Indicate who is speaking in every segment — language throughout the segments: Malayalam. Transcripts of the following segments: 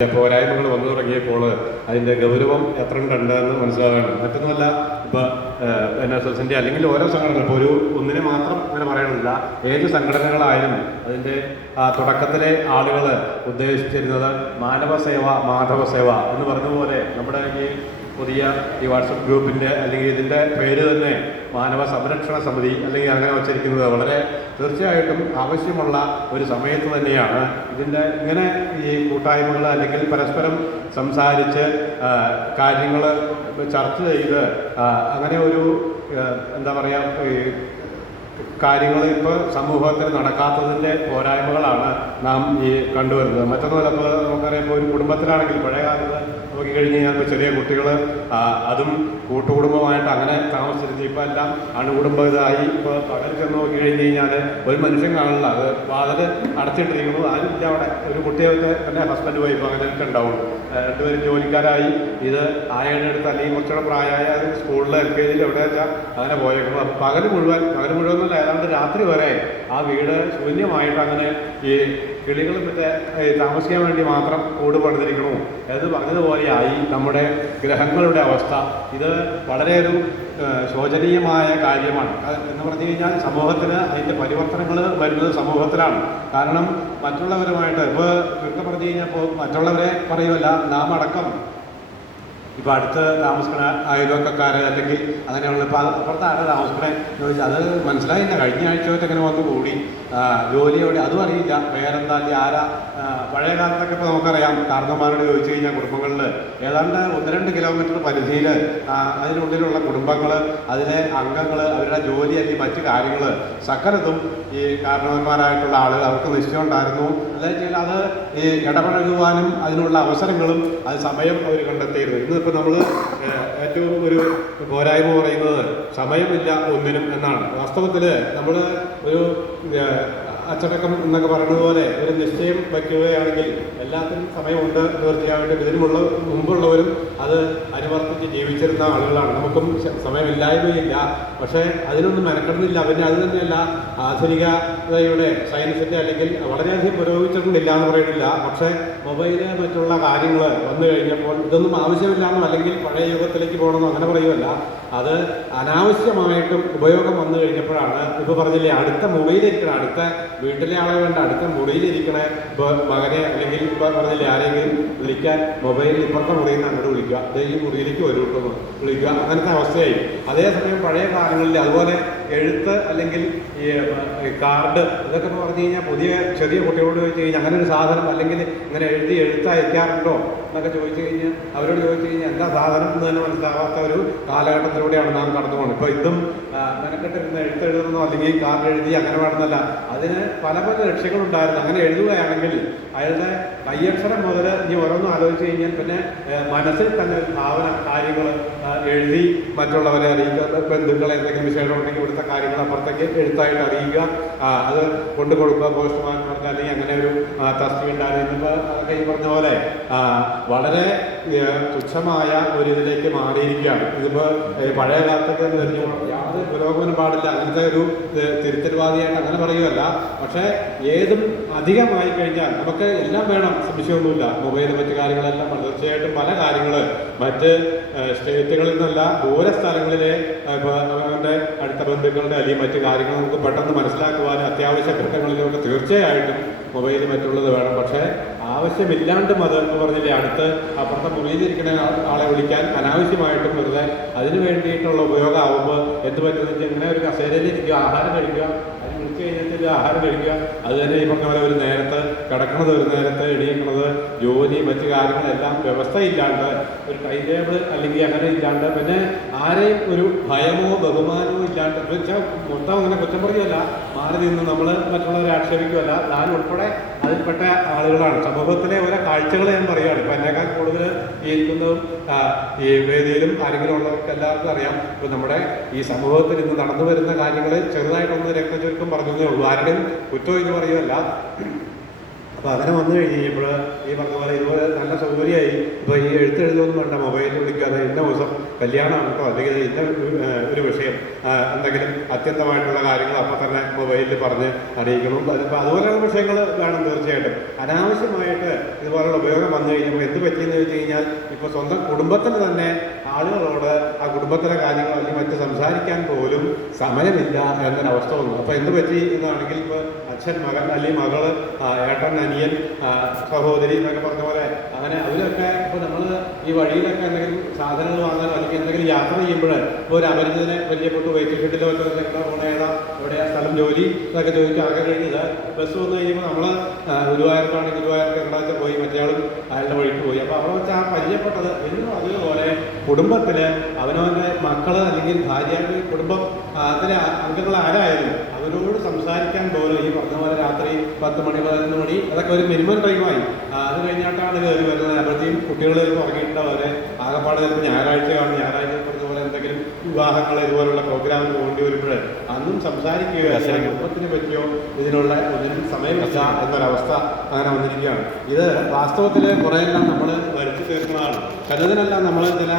Speaker 1: പോരായ്മകൾ വന്നു തുടങ്ങിയപ്പോൾ അതിന്റെ ഗൗരവം എത്ര ഉണ്ടെന്ന് മനസ്സിലാവുകയാണ് മറ്റൊന്നുമല്ല ഇപ്പോൾ എൻ എസ് എസിന്റെ അല്ലെങ്കിൽ ഓരോ സംഘടനകൾ ഇപ്പോൾ ഒരു ഒന്നിനെ മാത്രം അങ്ങനെ പറയണില്ല ഏത് സംഘടനകളായാലും അതിന്റെ തുടക്കത്തിലെ ആളുകൾ ഉദ്ദേശിച്ചിരുന്നത് മാനവ സേവ മാധവ സേവ എന്ന് പറഞ്ഞ പോലെ നമ്മുടെ ഈ പുതിയ ഈ വാട്സപ്പ് ഗ്രൂപ്പിന്റെ അല്ലെങ്കിൽ ഇതിന്റെ പേര് തന്നെ മാനവ സംരക്ഷണ സമിതി അല്ലെങ്കിൽ അങ്ങനെ വച്ചിരിക്കുന്നത് വളരെ തീർച്ചയായിട്ടും ആവശ്യമുള്ള ഒരു സമയത്ത് തന്നെയാണ്. ഇതിന്റെ ഇങ്ങനെ ഈ കൂട്ടായ്മകൾ അല്ലെങ്കിൽ പരസ്പരം സംസാരിച്ച് കാര്യങ്ങൾ ചർച്ച ചെയ്ത് അങ്ങനെ ഒരു എന്താ പറയുക കാര്യങ്ങൾ ഇപ്പോൾ സമൂഹത്തിൽ നടക്കാത്തതിന്റെ പോരായ്മകളാണ് നാം ഈ കണ്ടുവരുന്നത്. മറ്റൊന്നുമല്ല ഇപ്പോൾ നമുക്കറിയാം ഇപ്പോൾ ഒരു കുടുംബത്തിലാണെങ്കിൽ പഴയ കാലത്ത് നോക്കിക്കഴിഞ്ഞ് കഴിഞ്ഞാൽ ചെറിയ കുട്ടികൾ അതും കൂട്ടുകുടുംബമായിട്ട് അങ്ങനെ താമസിച്ചിരുന്നു. ഇപ്പോൾ എല്ലാം അണുകുടുംബം ഇതായി. ഇപ്പോൾ പകൽ ചെന്ന് നോക്കി കഴിഞ്ഞ് കഴിഞ്ഞാൽ ഒരു മനുഷ്യൻ കാണില്ല അത് വാതിൽ അടച്ചിട്ടിരിക്കുന്നു. ഇല്ല അവിടെ. ഒരു കുട്ടിയൊക്കെ തന്നെ ഹസ്ബൻഡ് വൈഫ് അങ്ങനെയൊക്കെ ഉണ്ടാവുള്ളൂ രണ്ടുപേരും ജോലിക്കാരായി. ഇത് ആയയുടെ അടുത്ത് അല്ലെങ്കിൽ കുറച്ചുകൂടെ പ്രായമായ സ്കൂളിൽ എൽ കെ ജിയിൽ എവിടെ വെച്ചാൽ അങ്ങനെ പോയേക്കുന്നു. അപ്പോൾ പകൽ മുഴുവൻ പകൽ മുഴുവൻ എന്നല്ല ഏതാണ്ട് രാത്രി വരെ ആ വീട് ശൂന്യമായിട്ട് അങ്ങനെ ഈ കിളികൾ മറ്റേ താമസിക്കാൻ വേണ്ടി മാത്രം കൂട് പണിതിരിക്കണു എന്ന് പറഞ്ഞതുപോലെയായി നമ്മുടെ ഗ്രഹങ്ങളുടെ അവസ്ഥ. ഇത് വളരെ ഒരു ശോചനീയമായ കാര്യമാണ്. എന്ന് പറഞ്ഞു കഴിഞ്ഞാൽ സമൂഹത്തിന് അതിന്റെ പരിവർത്തനങ്ങൾ വരുന്നത് സമൂഹത്തിലാണ്. കാരണം മറ്റുള്ളവരുമായിട്ട് ഇപ്പോൾ ചുരുക്കം പറഞ്ഞു കഴിഞ്ഞാൽ ഇപ്പോൾ മറ്റുള്ളവരെ പറയുമല്ല നാം അടക്കം ഇപ്പോൾ അടുത്ത് താമസിക്കണ അയൽവക്കക്കാർ അല്ലെങ്കിൽ അങ്ങനെയുള്ള ഇപ്പോൾ അപ്പുറത്ത് ആരാ താമസിക്കണേ എന്ന് ചോദിച്ചാൽ അത് മനസ്സിലായില്ല കഴിഞ്ഞ ആഴ്ചയായിട്ട് അങ്ങനെ വന്നു കൂടി. ജോലിയോടെ ജോലി അതും അറിയില്ല. വേറെന്താ? അല്ലെങ്കിൽ ആരാ? പഴയ കാലത്തൊക്കെ ഇപ്പോൾ നമുക്കറിയാം. കാരണന്മാരോട് ചോദിച്ചു കഴിഞ്ഞാൽ കുടുംബങ്ങളിൽ ഏതാണ്ട് ഒന്ന് രണ്ട് കിലോമീറ്റർ പരിധിയിൽ അതിനുള്ളിലുള്ള കുടുംബങ്ങൾ അതിലെ അംഗങ്ങൾ അവരുടെ ജോലി അല്ലെങ്കിൽ മറ്റു കാര്യങ്ങൾ സകലതും ഈ കാരണവന്മാരായിട്ടുള്ള ആളുകൾ അവർക്ക് നിശ്ചയം ഉണ്ടായിരുന്നു. അല്ലെങ്കിൽ അത് ഈ ഇടപഴകുവാനും അതിനുള്ള അവസരങ്ങളും അത് സമയം അവർ കണ്ടെത്തിയിരുന്നു. ഇന്നിപ്പോൾ നമ്മൾ ഏറ്റവും ഒരു പോരായ്മ പറയുന്നത് സമയമില്ല ഒന്നിനും എന്നാണ്. വാസ്തവത്തിൽ നമ്മൾ ഒരു അച്ചടക്കം എന്നൊക്കെ പറയുന്നത് പോലെ ഒരു നിശ്ചയം വയ്ക്കുകയാണെങ്കിൽ എല്ലാത്തിനും സമയമുണ്ട് തീർച്ചയായിട്ടും ഇതിനുമുള്ള മുമ്പുള്ളവരും അത് അനുവർത്തിച്ച് ജീവിച്ചിരുന്ന ആളുകളാണ്. നമുക്കും സമയമില്ലായ്മയില്ല. പക്ഷേ അതിനൊന്നും മെനക്കെടുന്നില്ല. പിന്നെ അത് തന്നെയല്ല ആധുനികതയുടെ സയൻസിന്റെ അല്ലെങ്കിൽ വളരെയധികം പുരോഗമിച്ചിട്ടുണ്ടില്ല എന്ന് പറയുന്നില്ല. പക്ഷേ മൊബൈൽ മറ്റുള്ള കാര്യങ്ങൾ വന്നു കഴിഞ്ഞപ്പോൾ ഇതൊന്നും ആവശ്യമില്ലാന്നോ അല്ലെങ്കിൽ പഴയ യുഗത്തിലേക്ക് പോകണമെന്നോ അങ്ങനെ പറയുമല്ല അത് അനാവശ്യമായിട്ടും ഉപയോഗം വന്നു കഴിഞ്ഞപ്പോഴാണ് ഇപ്പോൾ പറഞ്ഞില്ലേ അടുത്ത മുറിയിലിരിക്കണം അടുത്ത വീട്ടിലെ ആളെ വേണ്ട അടുത്ത മുറിയിലിരിക്കണ മകനെ അല്ലെങ്കിൽ ഇപ്പോൾ പറഞ്ഞില്ലേ ആരെങ്കിലും വിളിക്കാൻ മൊബൈലിൽ ഇപ്പുറത്തെ മുറിയിൽ നിന്ന് അങ്ങോട്ട് വിളിക്കുക. അതേ ഈ മുറിയിലേക്ക് ഒരു കൂട്ടം വിളിക്കുക. അങ്ങനത്തെ അവസ്ഥയായി. അതേസമയം പഴയ കാലങ്ങളിൽ അതുപോലെ എഴുത്ത് അല്ലെങ്കിൽ ഈ കാർഡ് ഇതൊക്കെ പറഞ്ഞു കഴിഞ്ഞാൽ പുതിയ ചെറിയ കുട്ടികളോട് ചോദിച്ചു കഴിഞ്ഞാൽ അങ്ങനെ ഒരു സാധനം അല്ലെങ്കിൽ ഇങ്ങനെ എഴുതി എഴുത്ത് അയക്കാറുണ്ടോ എന്നൊക്കെ ചോദിച്ചു കഴിഞ്ഞാൽ അവരോട് ചോദിച്ചു കഴിഞ്ഞാൽ എന്താ സാധനം എന്ന് തന്നെ മനസ്സിലാവാത്ത ഒരു കാലഘട്ടത്തിലൂടെയാണ് നാം കടന്നു പോകുന്നത്. ഇപ്പോൾ ഇതും മെനക്കെട്ടിരുന്ന് എഴുത്തെഴുതുന്നോ അല്ലെങ്കിൽ കാർഡ് എഴുതി അങ്ങനെ വേണമെന്നല്ല അതിന് പല പല ലക്ഷ്യങ്ങളുണ്ടായിരുന്നു അങ്ങനെ എഴുതുകയാണെങ്കിൽ അയാളുടെ കയ്യക്ഷരം മുതൽ ഇനി ഓരോന്നും ആലോചിച്ച് കഴിഞ്ഞാൽ പിന്നെ മനസ്സിൽ തന്നെ ഒരു ഭാവന കാര്യങ്ങൾ എഴുതി മറ്റുള്ളവരെ അറിയിക്കുക ബന്ധുക്കളെ എന്തെങ്കിലും വിശേഷം ഉണ്ടെങ്കിൽ ഇവിടുത്തെ കാര്യങ്ങൾ അപ്പുറത്തേക്ക് എഴുത്തായിട്ട് അറിയിക്കുക അത് കൊണ്ടു കൊടുക്കുക പോസ്റ്റ്മാൻമാർക്ക് അല്ലെങ്കിൽ അങ്ങനെ ഒരു തസ്തി തസ്തിക ഉണ്ടായിരുന്നു. ഇന്നിപ്പോൾ അതൊക്കെ ഈ പറഞ്ഞ പോലെ വളരെ തുച്ഛമായ ഒരു ഇതിലേക്ക് മാറിയിരിക്കുകയാണ്. ഇതിപ്പോൾ പഴയ കാലത്തൊക്കെ യാതൊരു പുരോഗമനം പാടില്ല. അങ്ങനത്തെ ഒരു തിരുത്തൽവാദിയായിട്ട് അങ്ങനെ പറയുമല്ല പക്ഷേ ഏതും അധികമായി കഴിഞ്ഞാൽ നമുക്ക് എല്ലാം വേണം സംശയമൊന്നുമില്ല. മൊബൈൽ മറ്റു കാര്യങ്ങളെല്ലാം. തീർച്ചയായിട്ടും പല കാര്യങ്ങൾ മറ്റ് സ്റ്റേറ്റുകളിൽ നിന്നല്ല ദൂര സ്ഥലങ്ങളിലെ ബന്ധുക്കളുടെ അല്ലെങ്കിൽ മറ്റു കാര്യങ്ങൾ നമുക്ക് പെട്ടെന്ന് മനസ്സിലാക്കുവാനും അത്യാവശ്യ ഘട്ടങ്ങളിലൊക്കെ തീർച്ചയായിട്ടും മൊബൈൽ മറ്റുള്ളത് വേണം. പക്ഷേ ആവശ്യമില്ലാണ്ടും അത് എന്ന് പറഞ്ഞില്ലേ അടുത്ത് അപ്പുറത്തെ മുറിയിലിരിക്കുന്ന ആളെ വിളിക്കാൻ അനാവശ്യമായിട്ടും വെറുതെ അതിന് വേണ്ടിയിട്ടുള്ള ഉപയോഗമാകുമ്പോൾ എന്ത് പറ്റുന്ന ഇങ്ങനെ ഒരു കസേരയിലിരിക്കുക ആഹാരം കഴിക്കുക കഴിഞ്ഞിട്ട് ആഹാരം കഴിക്കുക. അത് തന്നെ ഈ പറഞ്ഞ പോലെ ഒരു നേരത്ത് കിടക്കണത് ഒരു നേരത്തെ എണീക്കണത് ജോലി മറ്റ് കാര്യങ്ങളെല്ലാം വ്യവസ്ഥയില്ലാണ്ട് ഒരു ടൈം ടേബിൾ അല്ലെങ്കിൽ അങ്ങനെ ഇല്ലാണ്ട് പിന്നെ ആരെയും ഒരു ഭയമോ ബഹുമാനമോ ഇല്ലാണ്ട് വെച്ചാൽ മൊത്തം അങ്ങനെ കുറ്റം പറയുകയല്ല. മാറി നിന്ന് നമ്മൾ മറ്റുള്ളവരെ ആക്ഷേപിക്കുകയല്ല. ഞാൻ ഉൾപ്പെടെ അതിൽപ്പെട്ട ആളുകളാണ്. സമൂഹത്തിലെ ഓരോ കാഴ്ചകൾ ഞാൻ പറയുകയാണ്. ഇപ്പം എന്നേക്കാൾ കൂടുതൽ ഈ ഈ വേദിയിലും ആരെങ്കിലും ഉള്ളവർക്ക് എല്ലാവർക്കും അറിയാം. ഇപ്പം നമ്മുടെ ഈ സമൂഹത്തിൽ ഇന്ന് നടന്നു വരുന്ന കാര്യങ്ങൾ ചെറുതായിട്ടൊന്ന് രക്തചുരുക്കം പറഞ്ഞതേ ഉള്ളൂ. ആരുടെയും കുറ്റം എന്ന് പറയുകയല്ല. അപ്പോൾ അങ്ങനെ വന്നു കഴിഞ്ഞപ്പോൾ ഈ പറഞ്ഞ പോലെ ഇതുപോലെ നല്ല സൗകര്യമായി. ഇപ്പോൾ ഈ എഴുത്തെഴുതൊന്നും വേണ്ട മൊബൈലിൽ വിളിക്കാതെ ഇന്ന ദിവസം കല്യാണമാണ് കേട്ടോ അല്ലെങ്കിൽ ഇന്ന ഒരു വിഷയം എന്തെങ്കിലും അത്യന്തമായിട്ടുള്ള കാര്യങ്ങൾ അപ്പം തന്നെ മൊബൈലിൽ പറഞ്ഞ് അറിയിക്കണം. അതിപ്പോൾ അതുപോലെയുള്ള വിഷയങ്ങൾ വേണം തീർച്ചയായിട്ടും. അനാവശ്യമായിട്ട് ഇതുപോലുള്ള ഉപയോഗം വന്നു കഴിഞ്ഞപ്പോൾ എന്ത് പറ്റിയെന്ന് വെച്ച് കഴിഞ്ഞാൽ ഇപ്പോൾ സ്വന്തം കുടുംബത്തിന് തന്നെ ആളുകളോട് ആ കുടുംബത്തിലെ കാര്യങ്ങൾ അല്ലെങ്കിൽ മറ്റ് സംസാരിക്കാൻ പോലും സമയമില്ല എന്നൊരവസ്ഥ വന്നു. അപ്പോൾ എന്ത് പറ്റി? എന്നാണെങ്കിൽ ഇപ്പോൾ അച്ഛൻ മകൻ അല്ലെങ്കിൽ മകൾ ഏട്ടൻ അനിയൻ സഹോദരി എന്നൊക്കെ പറഞ്ഞ പോലെ അങ്ങനെ അവരൊക്കെ ഇപ്പോൾ നമ്മൾ ഈ വഴിയിലൊക്കെ എന്തെങ്കിലും സാധനങ്ങൾ വാങ്ങാനോ അല്ലെങ്കിൽ എന്തെങ്കിലും യാത്ര ചെയ്യുമ്പോൾ ഒരു അപരിചിതനെ പൊട്ട് വെഹിക്കിൾ ഷെഡിലോ ഒക്കെ ഫോൺ പോണ ഏതാ എവിടെയാ സ്ഥലം ജോലി എന്നൊക്കെ ചോദിച്ചു ആകെ കഴിഞ്ഞത് ബസ് വന്നു കഴിയുമ്പോൾ നമ്മൾ ഗുരുവായൂർക്കാണെങ്കിൽ ഗുരുവായൂർ എറണാകുളത്ത് പോയി മറ്റേയാളും അയാളുടെ വഴിക്ക് പോയി. അപ്പോൾ അവിടെ വെച്ച് ആ പരിചയപ്പെട്ടത് എന്നും അതുപോലെ കുടുംബത്തിൽ അവനവന്റെ മക്കൾ അല്ലെങ്കിൽ ഭാര്യ കുടുംബം ആ, അതിലെ അംഗങ്ങൾ ആരായാലും അവരോട് സംസാരിക്കാൻ പോലും ഈ പറഞ്ഞ പോലെ രാത്രി പത്ത് മണി പതിനൊന്ന് മണി അതൊക്കെ ഒരു മിനിമം ടൈമായി അത് കഴിഞ്ഞിട്ടാണ് കയറി വരുന്നത്. അപ്പോഴത്തേക്കും കുട്ടികൾ ചിലപ്പോൾ ഉറങ്ങിയിട്ടുള്ളവരെ ആകെപ്പാട് ചിലപ്പോൾ ഞായറാഴ്ച കാണും. ഞായറാഴ്ച വിവാഹങ്ങൾ ഇതുപോലുള്ള പ്രോഗ്രാമിന് പോകേണ്ടി വരുമ്പോൾ അന്നും സംസാരിക്കുകയോ അല്ലെങ്കിൽ കുടുംബത്തിന് പറ്റിയോ ഇതിനുള്ള ഒന്നിനും സമയമില്ല എന്നൊരവസ്ഥ അങ്ങനെ വന്നിരിക്കുകയാണ്. ഇത് വാസ്തവത്തിൽ കുറേയെല്ലാം നമ്മൾ വരുത്തി തീർക്കുന്നതാണ്. ചിലതിനെല്ലാം നമ്മൾ ചില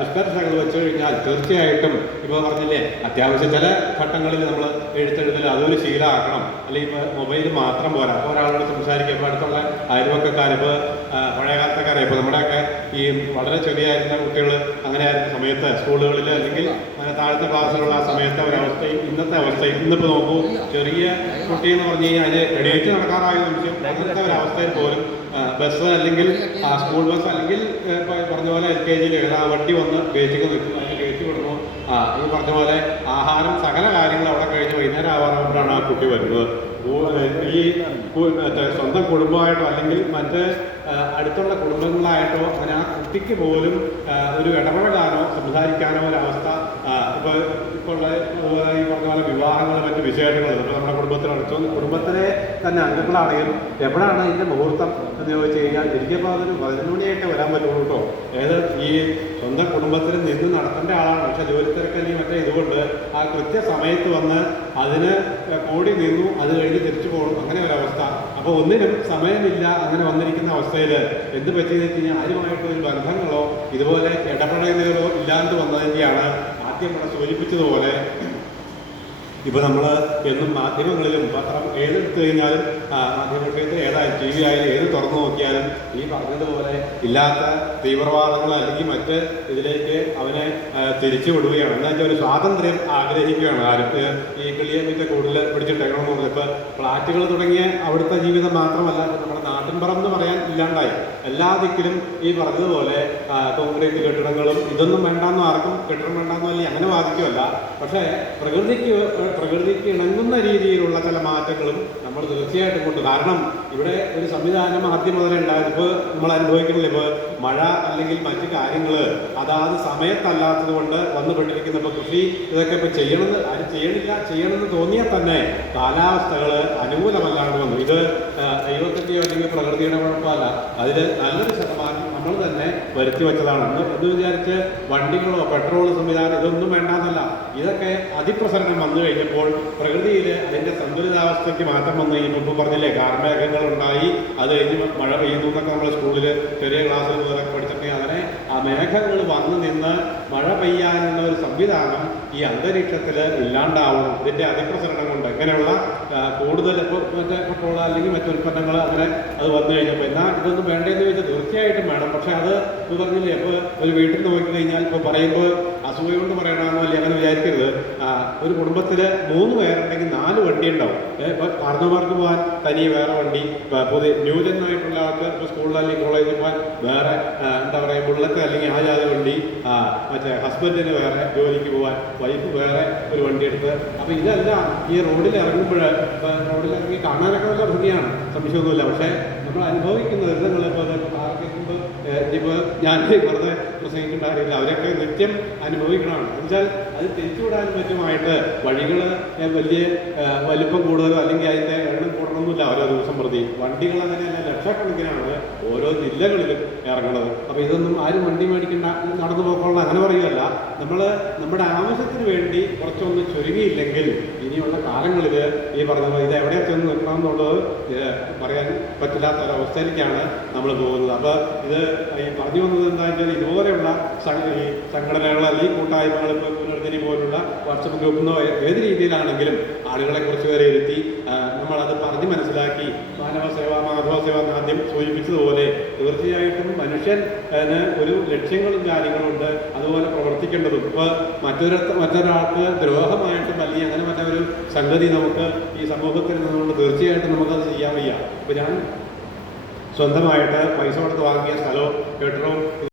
Speaker 1: നിഷ്കർഷങ്ങൾ നിഷ്കർഷകൾ വെച്ച് കഴിഞ്ഞാൽ തീർച്ചയായിട്ടും ഇപ്പോൾ പറഞ്ഞില്ലേ അത്യാവശ്യം ചില ഘട്ടങ്ങളിൽ നമ്മൾ എഴുത്തെഴുതൽ അതൊരു ശീലമാക്കണം. അല്ലെങ്കിൽ ഇപ്പോൾ മൊബൈൽ മാത്രം പോരാ. അപ്പോൾ ഒരാളോട് സംസാരിക്കുക. ഇപ്പോൾ അടുത്തുള്ള അയൽവക്കക്കാർ ഇപ്പോൾ പഴയകാലത്തക്കാരെ കാലത്തൊക്കെ ഇപ്പോൾ നമ്മുടെയൊക്കെ ഈ വളരെ ചെറിയായിരുന്ന കുട്ടികൾ അങ്ങനെ ആയിരുന്ന സമയത്ത് സ്കൂളുകളിൽ അല്ലെങ്കിൽ അങ്ങനെ താഴത്തെ ക്ലാസ്സിലുള്ള ആ സമയത്തെ ഒരവസ്ഥയും ഇന്നത്തെ അവസ്ഥയും ഇന്നിപ്പോൾ നോക്കൂ ചെറിയ കുട്ടി എന്ന് പറഞ്ഞു കഴിഞ്ഞാൽ അതിന് എണീറ്റ് നടക്കാറായ നിമിഷം അങ്ങനത്തെ ഒരവസ്ഥയിൽ പോലും ബസ് അല്ലെങ്കിൽ സ്കൂൾ ബസ് അല്ലെങ്കിൽ പറഞ്ഞ പോലെ എൽ കെ ജിയിൽ ആ വണ്ടി വന്ന് ഗേറ്റിൽ നിൽക്കും അതിന് കയറ്റി വിടുന്നു ഈ പറഞ്ഞ പോലെ ആഹാരം സകല കാര്യങ്ങൾ അവിടെ കഴിഞ്ഞ് വൈകുന്നേരം ആവാറാകുമ്പോഴാണ് ആ കുട്ടി വരുന്നത്. ഈ മറ്റേ സ്വന്തം കുടുംബമായിട്ടോ അല്ലെങ്കിൽ മറ്റ് അടുത്തുള്ള കുടുംബങ്ങളായിട്ടോ അങ്ങനെ ആ കുട്ടിക്ക് പോലും ഒരു ഇടപെടാനോ സംസാരിക്കാനോ ഒരവസ്ഥ ഇപ്പോൾ ഇപ്പൊ ഇപ്പോൾ ഉള്ള അതുപോലെ ഈ പറഞ്ഞ പോലെ വിവാഹങ്ങൾ മറ്റ് വിശേഷങ്ങൾ ഇപ്പോൾ നമ്മുടെ കുടുംബത്തിൽ അടുത്ത കുടുംബത്തിലെ തന്നെ അംഗങ്ങളാണെങ്കിലും എപ്പോഴാണ് ഇതിന്റെ മുഹൂർത്തം എന്ന് ചോദിച്ചു കഴിഞ്ഞാൽ എനിക്കിപ്പോൾ അതൊരു പതിനൊന്ന് മണിയായിട്ട് വരാൻ പറ്റുള്ളൂ കേട്ടോ. ഏത് ഈ സ്വന്തം കുടുംബത്തിൽ നിന്ന് നടത്തേണ്ട ആളാണ്. പക്ഷെ ജോലി തിരക്കല്ലെങ്കിൽ മറ്റേ ആ കൃത്യസമയത്ത് വന്ന് അതിന് കൂടി നിന്നു അത് കഴിഞ്ഞ് തിരിച്ചു പോകണം അങ്ങനെ ഒരവസ്ഥ. അപ്പോൾ ഒന്നിനും സമയമില്ല അങ്ങനെ വന്നിരിക്കുന്ന അവസ്ഥയിൽ എന്ത് പറ്റിയെന്ന് വെച്ച് കഴിഞ്ഞാൽ ആരുമായിട്ടൊരു ബന്ധങ്ങളോ ഇതുപോലെ ഇടപെടലുകളോ ഇല്ലാണ്ട് വന്നതിന്റെയാണ് ആദ്യം ഇവിടെ സൂചിപ്പിച്ചതുപോലെ ഇപ്പോൾ നമ്മൾ എന്നും മാധ്യമങ്ങളിലും പത്രം ഏതെടുത്തു കഴിഞ്ഞാലും മാധ്യമങ്ങൾക്ക് ഏതായാലും ടി വി ആയാലും ഏത് തുറന്നു നോക്കിയാലും ഈ പറഞ്ഞതുപോലെ ഇല്ലാത്ത തീവ്രവാദങ്ങൾ അല്ലെങ്കിൽ മറ്റ് ഇതിലേക്ക് അവനെ തിരിച്ചു വിടുകയാണ് എന്താ വെച്ചാൽ ഒരു സ്വാതന്ത്ര്യം ആഗ്രഹിക്കുകയാണ് ആരും. ഈ കിളിയൊക്കെ കൂടുതൽ പിടിച്ചിട്ടേക്കണം എന്ന് ഇപ്പോൾ ഫ്ലാറ്റുകൾ തുടങ്ങിയ അവിടുത്തെ ജീവിതം മാത്രമല്ല നമ്മുടെ നാട്ടിൻപുറം എന്ന് പറയാൻ ഇല്ലാണ്ടായി. എല്ലാ ദിക്കിലും ഈ പറഞ്ഞതുപോലെ കോൺക്രീറ്റ് കെട്ടിടങ്ങളും ഇതൊന്നും വേണ്ടാന്നും ആർക്കും കെട്ടിടം വേണ്ടാന്നും അല്ലെങ്കിൽ അങ്ങനെ വാദിക്കുമല്ല പക്ഷേ പ്രകൃതിക്ക് പ്രകൃതിക്ക് ഇണങ്ങുന്ന രീതിയിലുള്ള ചില മാറ്റങ്ങളും നമ്മൾ തീർച്ചയായിട്ടും കൊണ്ട് കാരണം ഇവിടെ ഒരു സംവിധാനം ആദ്യം മുതലേ ഉണ്ടായത് ഇപ്പോൾ നമ്മൾ അനുഭവിക്കുന്നില്ല. ഇപ്പോൾ മഴ അല്ലെങ്കിൽ മറ്റു കാര്യങ്ങൾ അതാത് സമയത്തല്ലാത്തത് കൊണ്ട് വന്നുപെട്ടിരിക്കുന്ന ഇപ്പോൾ കൃഷി ഇതൊക്കെ ഇപ്പോൾ ചെയ്യണമെന്ന് ആരും ചെയ്യണില്ല ചെയ്യണമെന്ന് തോന്നിയാൽ തന്നെ കാലാവസ്ഥകൾ അനുകൂലമല്ലാണ്ട് വന്നു. ഇത് ദൈവത്തിന്റെയോ അല്ലെങ്കിൽ പ്രകൃതിയുടെ കുഴപ്പമല്ല. അതിൽ നല്ലൊരു ശതമാനം നമ്മൾ തന്നെ വരുത്തി വെച്ചതാണ്. എന്ന് വിചാരിച്ച് വണ്ടികളോ പെട്രോൾ സംവിധാനം ഇതൊന്നും വേണ്ടാന്നല്ല. ഇതൊക്കെ അതിപ്രസരണം വന്നു കഴിഞ്ഞപ്പോൾ പ്രകൃതിയിൽ അതിന്റെ സന്തുലിതാവസ്ഥയ്ക്ക് മാറ്റം വന്നു കഴിഞ്ഞപ്പോൾ ഇപ്പോൾ പറഞ്ഞില്ലേ കാർമേഘങ്ങൾ ഉണ്ടായി അത് കഴിഞ്ഞ് മഴ പെയ്യുന്നു എന്നൊക്കെ നമ്മൾ സ്കൂളിൽ ചെറിയ ക്ലാസ്സിൽ പഠിച്ചിട്ടുണ്ടെങ്കിൽ അങ്ങനെ മേഘങ്ങൾ വന്നു നിന്ന് മഴ പെയ്യാനുള്ള ഒരു സംവിധാനം ഈ അന്തരീക്ഷത്തിൽ ഇല്ലാണ്ടാവും. ഇതിന്റെ അതിപ്രസരണം കൊണ്ട് ഇങ്ങനെയുള്ള കൂടുതൽ പെട്രോൾ അല്ലെങ്കിൽ മറ്റു ഉൽപ്പന്നങ്ങൾ അങ്ങനെ അത് വന്നു കഴിഞ്ഞപ്പോൾ എന്നാൽ ഇതൊന്നും വേണ്ടതെന്ന് ചോദിച്ചാൽ തീർച്ചയായിട്ടും വേണം. പക്ഷേ അത് പറഞ്ഞില്ലേ ഇപ്പോൾ ഒരു വീട്ടിൽ നോക്കി കഴിഞ്ഞാൽ ഇപ്പോൾ പറയുമ്പോൾ അസൂയ കൊണ്ട് പറയണമെന്നോ അല്ലെങ്കിൽ അങ്ങനെ വിചാരിക്കരുത്. ഒരു കുടുംബത്തിൽ മൂന്ന് പേരുണ്ടെങ്കിൽ നാല് വണ്ടി ഉണ്ടാവും ഇപ്പൊ കാർന്നമാർക്ക് പോകാൻ തനിയെ വേറെ വണ്ടി ഇപ്പൊ പുതിയ ന്യൂജനായിട്ടുള്ള ആൾക്ക് ഇപ്പോൾ സ്കൂളിൽ അല്ലെങ്കിൽ കോളേജിൽ പോകാൻ വേറെ എന്താ പറയുക ബുള്ളറ്റ് അല്ലെങ്കിൽ ആ ജാതി വണ്ടി മറ്റേ ഹസ്ബൻഡിന് വേറെ ജോലിക്ക് പോകാൻ വൈഫ് വേറെ ഒരു വണ്ടി എടുത്ത്. അപ്പോൾ ഇതെല്ലാം ഈ റോഡിൽ ഇറങ്ങുമ്പോൾ റോഡിൽ ഇറങ്ങി കാണാനൊക്കെ നല്ല ഭംഗിയാണ്. സംശയമൊന്നുമില്ല. പക്ഷേ നമ്മൾ അനുഭവിക്കുന്ന ദുരിതങ്ങൾ ഇപ്പോൾ ഇനിയിപ്പോൾ ഞാൻ വെറുതെ പ്രസംഗിക്കേണ്ട കാര്യമില്ല അവരൊക്കെ നിത്യം അനുഭവിക്കണമാണ് എന്നുവെച്ചാൽ അത് തിരിച്ചുവിടാൻ പറ്റുമായിട്ട് വഴികൾ വലിയ വലിപ്പം കൂടുതലോ അല്ലെങ്കിൽ അതിന്റെ എണ്ണം കൂടണമെന്നില്ല ഓരോ ദിവസം പ്രതി. വണ്ടികൾ അങ്ങനെയല്ല. ലക്ഷക്കണക്കിനാണ് ഓരോ ജില്ലകളിലും ഇറങ്ങുന്നത് അപ്പോൾ ഇതൊന്നും ആരും വണ്ടി മേടിക്കണ്ട നടന്നു പോകാനുള്ള അങ്ങനെ പറയുകയല്ല. നമ്മൾ നമ്മുടെ ആവശ്യത്തിന് വേണ്ടി കുറച്ചൊന്ന് ചുരുങ്ങിയില്ലെങ്കിൽ ഇനിയുള്ള കാലങ്ങളിൽ ഈ പറഞ്ഞ ഇത് എവിടെ ചെന്ന് നിൽക്കണം എന്നുള്ളത് പറയാൻ പറ്റില്ലാത്ത ഒരവസ്ഥയിലേക്കാണ് നമ്മൾ പോകുന്നത്. അപ്പോൾ ഇത് ഈ പറഞ്ഞു വന്നത് എന്താണെന്ന് വെച്ചാൽ ഇതുപോലെയുള്ള ഈ സംഘടനകൾ അല്ലെങ്കിൽ കൂട്ടായ്മകൾ ഇപ്പോൾ പുനർജനി പോലുള്ള വാട്സപ്പ് ഗ്രൂപ്പിൽ നിന്നോ ഏത് രീതിയിലാണെങ്കിലും ആളുകളെ കുറിച്ച് വരെ ഇരുത്തി നമ്മളത് പറഞ്ഞ് മനസ്സിലാക്കി മാനവ സേവ മാധവ സേവ എന്ന് ആദ്യം സൂചിപ്പിച്ചതുപോലെ. തീർച്ചയായിട്ടും മനുഷ്യൻ ഒരു ലക്ഷ്യങ്ങളും കാര്യങ്ങളും ഉണ്ട്. അതുപോലെ പ്രവർത്തിക്കേണ്ടതും. ഇപ്പോൾ മറ്റൊരു മറ്റൊരാൾക്ക് ദ്രോഹമായിട്ട് അല്ലെങ്കിൽ അങ്ങനെ മറ്റൊരു സംഗതി നമുക്ക് ഈ സമൂഹത്തിൽ നിന്നുകൊണ്ട് തീർച്ചയായിട്ടും നമുക്കത് ചെയ്യാൻ വയ്യ. ഇപ്പം ഞാൻ സ്വന്തമായിട്ട് പൈസ കൊടുത്ത് വാങ്ങിയ സ്ഥലവും കെട്ടിടവും